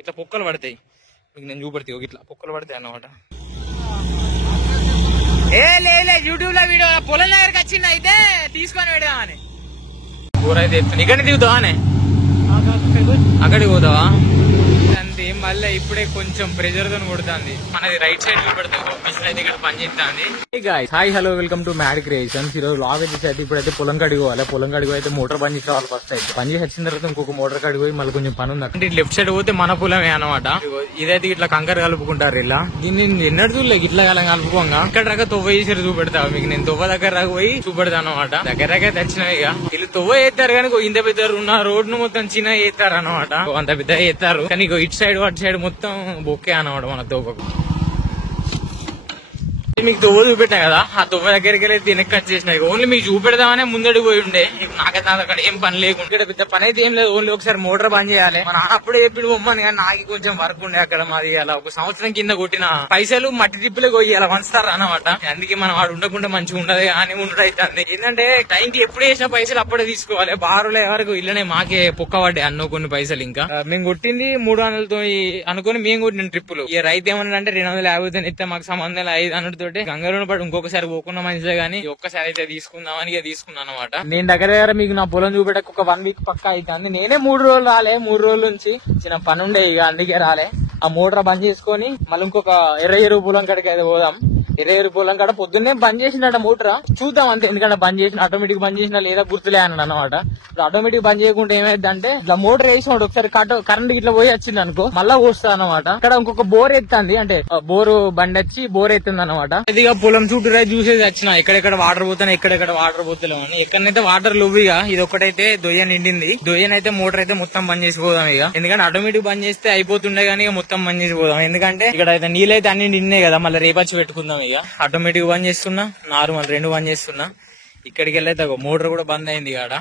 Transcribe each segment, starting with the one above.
ఇట్లా పొక్కలు పడతాయి, మీకు నేను చూపెడతాయి ఇట్లా పొక్కలు పడతాయి అన్నమాట. లే యూట్యూబ్ లో వీడియో పొలం దగ్గరికి వచ్చింది అయితే తీసుకొని పెడదామని కూర అయితే చెప్తాను. ఇక్కడ దిగుతావానే అక్కడికి పోతావా అంతే. మళ్ళీ ఇప్పుడే కొంచెం ప్రెజర్ తో కొడుతుంది. మనది రైట్ సైడ్ చూపెడతాం మిషన్ అయితే ఇక్కడ పని చేస్తుంది. Hi hello welcome to mad creations. ఈ రోజు లాగ్ వచ్చేసి ఇప్పుడైతే పొలం కాడికి పోవాలి. పొలం కాడికి అయితే మోటార్ బంద్ చేసి రావాలి. ఫస్ట్ అయితే పని చేసి వచ్చిన తర్వాత ఇంకొక మోటార్ కాడికి పోయి మళ్ళీ కొంచెం పని ఉంది. అంటే లెఫ్ట్ సైడ్ పోతే మన పొలమే అనమాట. ఇదైతే ఇట్లా కంకర కలుపుకుంటారు. ఇలా దీన్ని ఎన్నడూ చూడలేదు. ఇట్లా కలుపుకోగా ఇక్కడ దాకా తొవ్వ చేసారు చూపెడతా మీకు. నేను తొవ్వ దగ్గర దాకా పోయి చూపెడతా అనమాట. దగ్గర దగ్గర తెచ్చినవి ఇక వీళ్ళు తొవ్వ వేస్తారు కానీ ఇంత పెద్ద ఉన్న రోడ్ ను మొత్తం చిన్న వేస్తారు అనమాట. అంత పెద్ద వేస్తారు కానీ ఇటు సైడ్ అటు సైడ్ మొత్తం బొక్కే అనమాట మన తొవ్వకు. మీకు తొవ్వ చూపెట్టా కదా, ఆ తొవ్వ దగ్గరికి వెళ్ళి వెనక్కి కట్ చేసిన. ఓన్లీ మీకు చూపెడదామనే ముందడికి పోయి ఉండే. నాకైతే అక్కడ ఏం పని లేకుండా ఇక్కడ పెద్ద పని అయితే ఏం లేదు. ఓన్లీ ఒకసారి మోటార్ బంద్ చేయాలి. మన అప్పుడే చెప్పి బొమ్మని కానీ నాకు కొంచెం వర్క్ ఉండే అక్కడ. మాది అలా ఒక సంవత్సరం కింద కొట్టిన పైసలు మట్టి టిప్పులే పోయి అలా వంచుతారు అనమాట. అందుకే మనం వాడు ఉండకుండా మంచిగా ఉండదు కానీ ఉండదు అవుతుంది. ఏంటంటే టైంకి ఎప్పుడు వేసిన పైసలు అప్పుడే తీసుకోవాలి. బారులో ఎవరికి ఇళ్ళనే మాకే పొక్క పడ్డాయి అన్నో కొన్ని పైసలు. ఇంకా మేము కొట్టింది 300తో అనుకుని మేము కొట్టిన ట్రిప్పులు. ఈ రైతు ఏమన్నాడంటే 250 ఇస్తే మాకు సంబంధం 500 గంగలో పడి ఇంకొకసారి పోకుండా మంచిదే గానీ ఒక్కసారి అయితే తీసుకుందామని తీసుకున్నాను అనమాట. నేను దగ్గర మీకు నా పొలం చూపెట్టక ఒక 1 వీక్ పక్కా అవుతుంది. నేనే 3 రోజులు రాలే. 3 రోజుల నుంచి చిన్న పని ఉండే ఇక అందుకే రాలే. ఆ మోటార్ బంద్ చేసుకుని మళ్ళీ ఇంకొక ఎర్ర పొలం కాడికి అయితే పోదాం. ఎర్ర పొలం కాడ పొద్దున్నే బంద్ చేసినట్ట మోటార్ చూద్దాం అంతే. ఎందుకంటే బంద్ చేసిన ఆటోమేటిక్ బంద్ చేసినా లేదా గుర్తులే అన్నాడు అనమాట. ఇప్పుడు ఆటోమేటిక్ బంద్ చేయకుండా ఏమైందంటే ఇట్లా మోటార్ వేసినాడు ఒకసారి కరెంట్ ఇట్లా పోయి వచ్చింది అనుకో మళ్ళా వస్తా అనమాట. ఇక్కడ ఇంకొక బోర్ ఎత్తంది అంటే బోరు బండి వచ్చి బోర్ ఎత్తుంది అనమాట. ఇదిగా పొలం చుట్టూ చూసేది వచ్చిన ఎక్కడెక్కడ వాటర్ పోతాను ఎక్కడెక్కడ వాటర్ పోతలేము అని. ఎక్కడనైతే వాటర్ లోవిగా ఇది ఒకటైతే దొయ్య నిండింది. దొయ్యనైతే మోటార్ అయితే మొత్తం బంద్ చేసిపోదాం ఇక. ఎందుకంటే ఆటోమేటిక్ బంద్ చేస్తే అయిపోతుండే కానీ మొత్తం బంద్ చేసిపోదాం. ఎందుకంటే ఇక్కడ అయితే నీళ్ళైతే అన్ని నిండినాయి కదా. మళ్ళీ రేపచ్చి పెట్టుకుందాం ఇక. ఆటోమేటిక్ బంద్ చేస్తున్నా, నార్మల్ 2 బంద్ చేస్తున్నా. ఇక్కడికి వెళ్ళైతే మోటార్ కూడా బంద్ అయింది కాడ.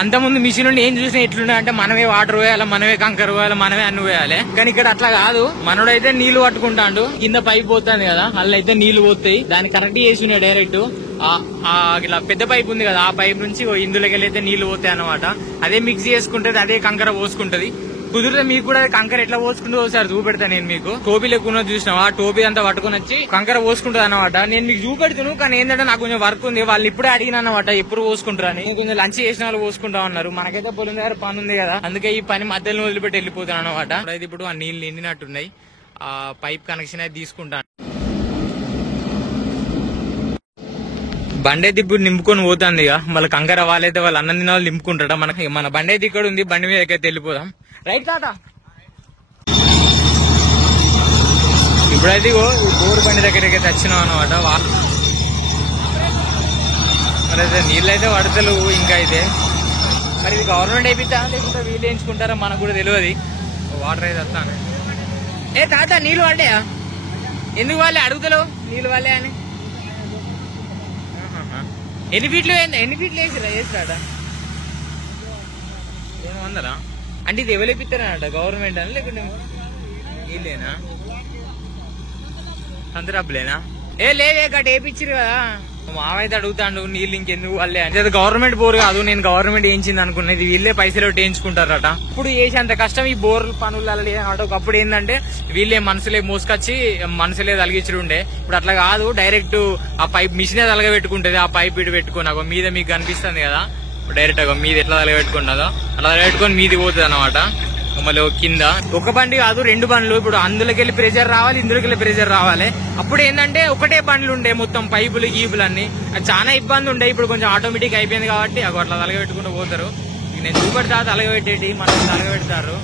అంతకుముందు మిషన్ నుండి ఏం చూసినా ఎట్లున్నా అంటే మనమే వాటర్ పోయాలి, మనమే కంకర పోయాలి, మనమే అన్ను పోయాలి. కానీ ఇక్కడ అట్లా కాదు. మనోడైతే నీళ్లు పట్టుకుంటాడు. కింద పైప్ పోతుంది కదా, అల్ల అయితే నీళ్లు పోతాయి. దాన్ని కరెక్ట్ చేసి డైరెక్ట్ ఇలా పెద్ద పైప్ ఉంది కదా, ఆ పైప్ నుంచి ఇందులోకి వెళ్ళైతే నీళ్లు పోతాయి అనమాట. అదే మిక్స్ చేసుకుంటది, అదే కంకర పోసుకుంటది. కుదిరితే మీకు కూడా కంకర ఎట్లా పోసుకుంటూ ఒకసారి చూపెడతా నేను మీకు. టోపీ లేకుండా చూసినావా, టోపీ అంతా పట్టుకుని వచ్చి కంకర పోసుకుంటది అనమాట. నేను మీకు చూపెడుతున్నాను కానీ ఏంటంటే నాకు కొంచెం వర్క్ ఉంది. వాళ్ళు ఇప్పుడే అడిగిన అనమాట ఎప్పుడు పోసుకుంటారని. కొంచెం లంచ్ చేసిన వాళ్ళు పోసుకుంటా ఉన్నారు. మనకైతే పొలం దగ్గర పని ఉంది కదా, అందుకే ఈ పని మధ్యలో వదిలిపెట్టి వెళ్ళిపోతాను అనమాట. ఇప్పుడు ఆ నీళ్లు నిండినట్టున్నాయి. ఆ పైప్ కనెక్షన్ అయితే తీసుకుంటాను. బండి అయితే ఇప్పుడు నింపుకొని పోతుంది ఇక. మళ్ళీ కంకర వాళ్ళైతే వాళ్ళు అన్నం తిన వాళ్ళు నింపుకుంటాడా. మనకి మన బండి అయితే ఇక్కడ ఉంది. బండి మీద అయితే వెళ్ళిపోదాం. రైట్ తాత ఇప్పుడైతే ఈ బోరు బండి దగ్గరికి అయితే వచ్చినాం అనమాట. మరి అయితే నీళ్ళు అయితే పడతలు ఇంకా అయితే. మరి ఇది గవర్నమెంట్ అయిపోతా లేకుంటే వీళ్ళు వేయించుకుంటారా మనకు కూడా తెలియదు. వాటర్ అయితే వస్తాను. తాత నీళ్ళు పడ్డాయా? ఎందుకు వాళ్ళే అడుగుతలేవు నీళ్ళు వాళ్ళే అని? ఎన్ని ఫీట్లు వేసిరా? 200 అంటే ఇది ఎవరు ఇప్పిస్తారనట గవర్నమెంట్ అని లేకుంటే వీళ్ళేనా అంత డబ్బులేనా? లేవే గట్ట వేయించారు కదా. మావైతే అడుగుతాడు నీళ్ళు ఇంకెందుకు వాళ్ళే అంటే. అది గవర్నమెంట్ బోర్ కాదు, నేను గవర్నమెంట్ వేయించింది అనుకున్నది. వీళ్ళే పైసలు వేయించుకుంటారట. ఇప్పుడు చేసి అంత కష్టం ఈ బోర్ పనులు అలా. ఒకప్పుడు ఏంటంటే వీళ్ళే మనుషులే మోసుకొచ్చి మనుషులే తలిగించుండే. ఇప్పుడు అట్లా కాదు, డైరెక్ట్ ఆ పైప్ మిషనే తలగబెట్టుకుంటది. ఆ పైప్ ఇటు పెట్టుకుని మీద మీకు కనిపిస్తుంది కదా, డైరెక్ట్ మీద ఎట్లా తలగబెట్టుకుంటుందో అట్లా తలగబెట్టుకొని మీది పోతుంది అనమాట. మళ్ళీ కింద ఒక బండి కాదు 2 బండ్లు. ఇప్పుడు అందులోకి వెళ్ళి ప్రెజర్ రావాలి, ఇందులోకి వెళ్ళి ప్రెజర్ రావాలి. అప్పుడు ఏంటంటే ఒకటే బండ్లు ఉండే మొత్తం పైపులు గీపులు అన్ని. అది చాలా ఇబ్బంది ఉండే. ఇప్పుడు కొంచెం ఆటోమేటిక్ అయిపోయింది కాబట్టి అట్లా తలగబెట్టుకుంటూ పోతారు. నేను చూపెడతా తలగబెట్టేటి మనం తలగబెడతారు.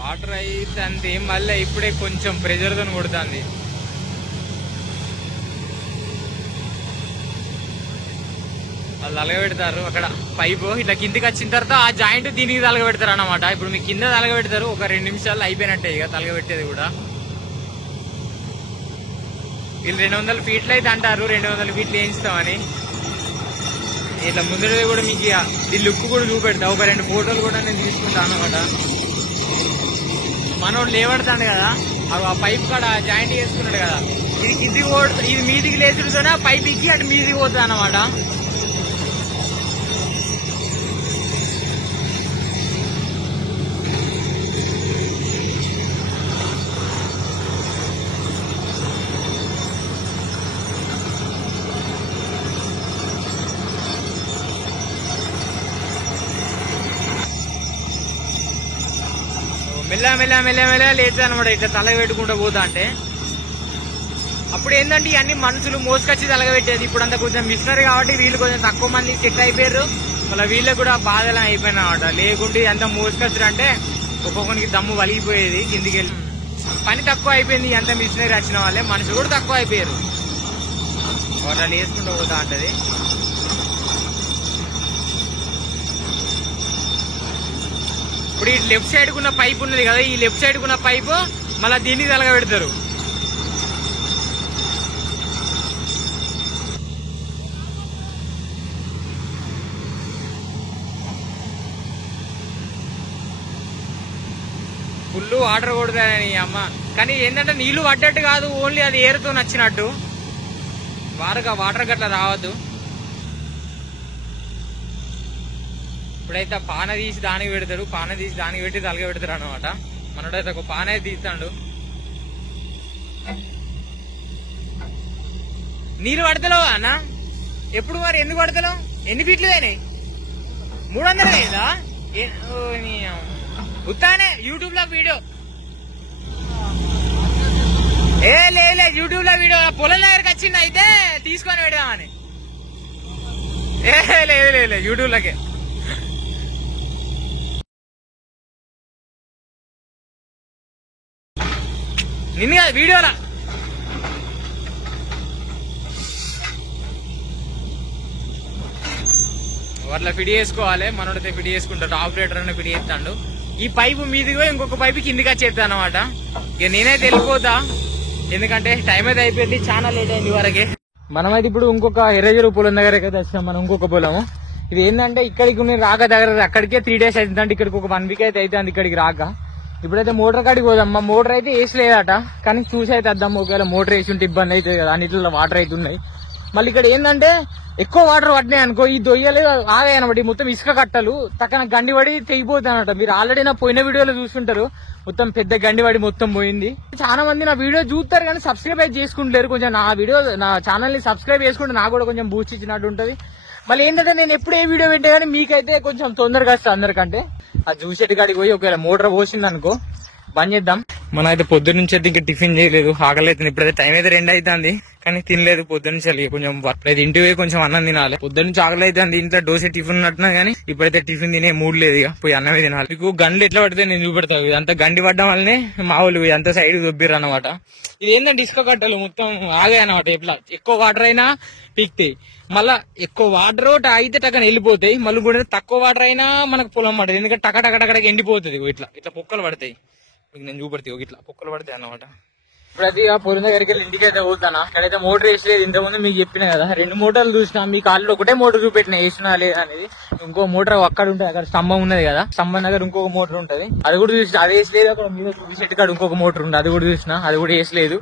వాటర్ అయితే అంతే. మళ్ళీ ఇప్పుడే కొంచెం ప్రెజర్ తో కొడుతుంది. వాళ్ళు తలగబెడతారు అక్కడ పైపు. ఇట్లా కిందికి వచ్చిన తర్వాత ఆ జాయింట్ దీనికి తలగబెడతారు అనమాట. ఇప్పుడు మీకు కింద తలగబెడతారు. ఒక 2 నిమిషాలు అయిపోయినట్టే ఇక తలగబెట్టేది కూడా. వీళ్ళు 200 ఫీట్లు అయితే అంటారు. 200 ఫీట్లు వేయించుతామని. ఇట్లా ముందర కూడా మీకు ఈ లుక్ కూడా చూపెడతా. ఒక 2 ఫోటోలు కూడా నేను తీసుకుంటాను అనమాట. మనోడు లేవడతాడు కదా, ఆ పైప్ కాడ జాయింట్ చేసుకున్నాడు కదా, ఇది కిందికి పోతుంది, ఇది మీదికి లేచుడుతోనే పైప్ ఎక్కి అటు మీదికి పోతుంది అన్నమాట. మెల్ల మెల్ల మెల్ల మెల్ల లేచా అనమాట. ఇట్లా తలగ పెట్టుకుంటూ పోతా అంటే అప్పుడు ఏంటంటే ఇవన్నీ మనుషులు మోసుకొచ్చి తలగబెట్టేది. ఇప్పుడు అంతా కొంచెం మిషనరీ కాబట్టి వీళ్ళు కొంచెం తక్కువ మంది సెట్ అయిపోయారు. మళ్ళీ వీళ్ళకి కూడా బాధలు అయిపోయినా అనమాట. లేకుంటే అంతా మోసుకొచ్చారు అంటే ఒక్కొక్కరికి దమ్ము వలిగిపోయేది కిందికి వెళ్ళి. పని తక్కువ అయిపోయింది అంత మిషనరీ వచ్చిన వాళ్ళే, మనుషులు కూడా తక్కువ అయిపోయారు. వాళ్ళు వేసుకుంటూ పోతా ఉంటది. ఇప్పుడు ఈ లెఫ్ట్ సైడ్ కున్న పైప్ ఉన్నది కదా, ఈ లెఫ్ట్ సైడ్ కున్న పైపు మళ్ళీ దీన్ని తలగబెడతారు. ఫుల్ వాటర్ కొడుతాయని అమ్మ. కానీ ఏంటంటే నీళ్లు పడ్డట్టు కాదు, ఓన్లీ అది ఏరుతో నచ్చినట్టు. వాటర్ గట్లా రావద్దు. ఇప్పుడైతే పాన తీసి దానికి పెడతాడు, పాన తీసి దానికి పెట్టి తలగ పెడతారు అనమాట. మనోడైతే ఒక పాన అయితే తీస్తాడు. నీళ్ళు పడతలేవు అన్న ఎప్పుడు? మరి ఎందుకు పడతలేవు? ఎన్ని ఫీట్లు అయినాయి? 300 అయిందా? ఉత్తానే యూట్యూబ్ లో వీడియో లే యూట్యూబ్ లో వీడియో పొలం దగ్గరికి వచ్చింది అయితే తీసుకొని పెడదామని. లేదు యూట్యూబ్ లోకే. నిన్ను కాదు వీడియోలా. అట్లా ఫిడి చేసుకోవాలి. మనోడైతే ఫిడి చేసుకుంటాడు, ఆపరేటర్ అనే ఫిడి చేస్తాడు. ఈ పైపు మీదిగో ఇంకొక పైపు కిందికి వచ్చేస్తా అనమాట. ఇక నేనైతే వెళ్ళిపోతా, ఎందుకంటే టైం అయితే అయిపోయింది, చాలా లేట్ అయింది వరకే. మనమైతే ఇప్పుడు ఇంకొక ఎర్రజరు పొలం దగ్గర అయితే వచ్చాం. మనం ఇంకొక పొలము. ఇది ఏంటంటే ఇక్కడికి రాక దగ్గర అక్కడికే 3 days అవుతుందంటే ఇక్కడికి ఒక 1 week అయితే అవుతుంది ఇక్కడికి రాక. ఇప్పుడైతే మోటార్ కాడికి పోదాం. మా మోటార్ అయితే వేసలేదట, కానీ చూసి అయితే వద్దాం. ఒకవేళ మోటార్ వేసి ఉంటే ఇబ్బంది అవుతుంది కదా, అన్నిట్లో వాటర్ అయితే ఉన్నాయి. మళ్ళీ ఇక్కడ ఏంటంటే ఎక్కువ వాటర్ పడినాయి అనుకో, ఈ దొయ్యలు ఆగాయనమాట. మొత్తం ఇసుక కట్టలు తక్కన గండిపడి తెగిపోతానట. మీరు ఆల్రెడీ నా పోయిన వీడియోలో చూస్తుంటారు, మొత్తం పెద్ద గండిపడి మొత్తం పోయింది. చాలా మంది నా వీడియో చూస్తారు కానీ సబ్స్క్రైబ్ అయితే చేసుకుంటారు. కొంచెం నా ఛానల్ ని సబ్స్క్రైబ్ చేసుకుంటే నాకు కూడా కొంచెం బూస్ట్ ఇచ్చినట్టు ఉంటది. మళ్ళీ ఏంటంటే నేను ఎప్పుడు ఏ వీడియో పెట్టా కానీ మీకైతే కొంచెం తొందరగా వస్తుంది అందరికంటే. అది చూసేటి కాడికి పోయి ఒకవేళ మోటార్ పోసింది అనుకో బంద్ చేద్దాం. మన అయితే పొద్దున్న నుంచి అయితే ఇంకా టిఫిన్ చేయలేదు, ఆకలి అవుతుంది. ఇప్పుడైతే టైం అయితే 2 అవుతుంది కానీ తినలేదు పొద్దున్న నుంచి. కొంచెం ఇంటికి పోయి కొంచెం అన్నం తినాలి. పొద్దున్న నుంచి ఆకలి అవుతుంది. ఇంట్లో దోశ టిఫిన్ ఉన్నట్టున్నా కానీ ఇప్పుడైతే టిఫిన్ తినే మూడ్ లేదు. ఇక పోయి అన్నమే తినాలి. మీకు గండ్లు ఎట్లా పడితే నేను చూపెడతాను. ఇదంతా గండి పడ్డం వల్లనే మా వాళ్ళు అంత సైడ్ దొబ్బిర్రు అనమాట. ఇది ఏంటంటే ఇసుక కట్టలు మొత్తం ఆగాయి అనమాట. ఎట్లా ఎక్కువ వాటర్ అయినా పీక్తాయి, మళ్ళా ఎక్కువ వాటర్ అయితే టక్కన వెళ్ళిపోతాయి. మళ్ళీ కూడా తక్కువ వాటర్ అయినా మనకు పొలం పడుతుంది, ఎందుకంటే టకటకటకి ఎండిపోతుంది. ఇట్లా పొక్కలు పడతాయి. మీకు నేను చూపెడతాయి ఇట్లా పొక్కలు పడతాయి అన్నమాట. ఇప్పుడైతే పొలం దగ్గరికి వెళ్ళి ఇంటికి అయితే పోతానా. అక్కడైతే మోటార్ వేసలేదు. ఇంతకుముందు మీకు చెప్పిన కదా 2 మోటార్లు చూసినా. మీకు ఆల్రెడీ ఒకటే మోటార్ చూపెట్టిన వేసినా లేదా అనేది. ఇంకో మోటార్ అక్కడ ఉంటుంది, అక్కడ స్తంభం ఉన్నది కదా, స్తంభం దగ్గర ఇంకొక మోటార్ ఉంటది, అది కూడా చూసిన. అది వేసలేదు. అక్కడ మీద చూసేట్టు కాడ ఇంకొక మోటార్ ఉంది, అది కూడా చూసిన, అది కూడా వేసలేదు.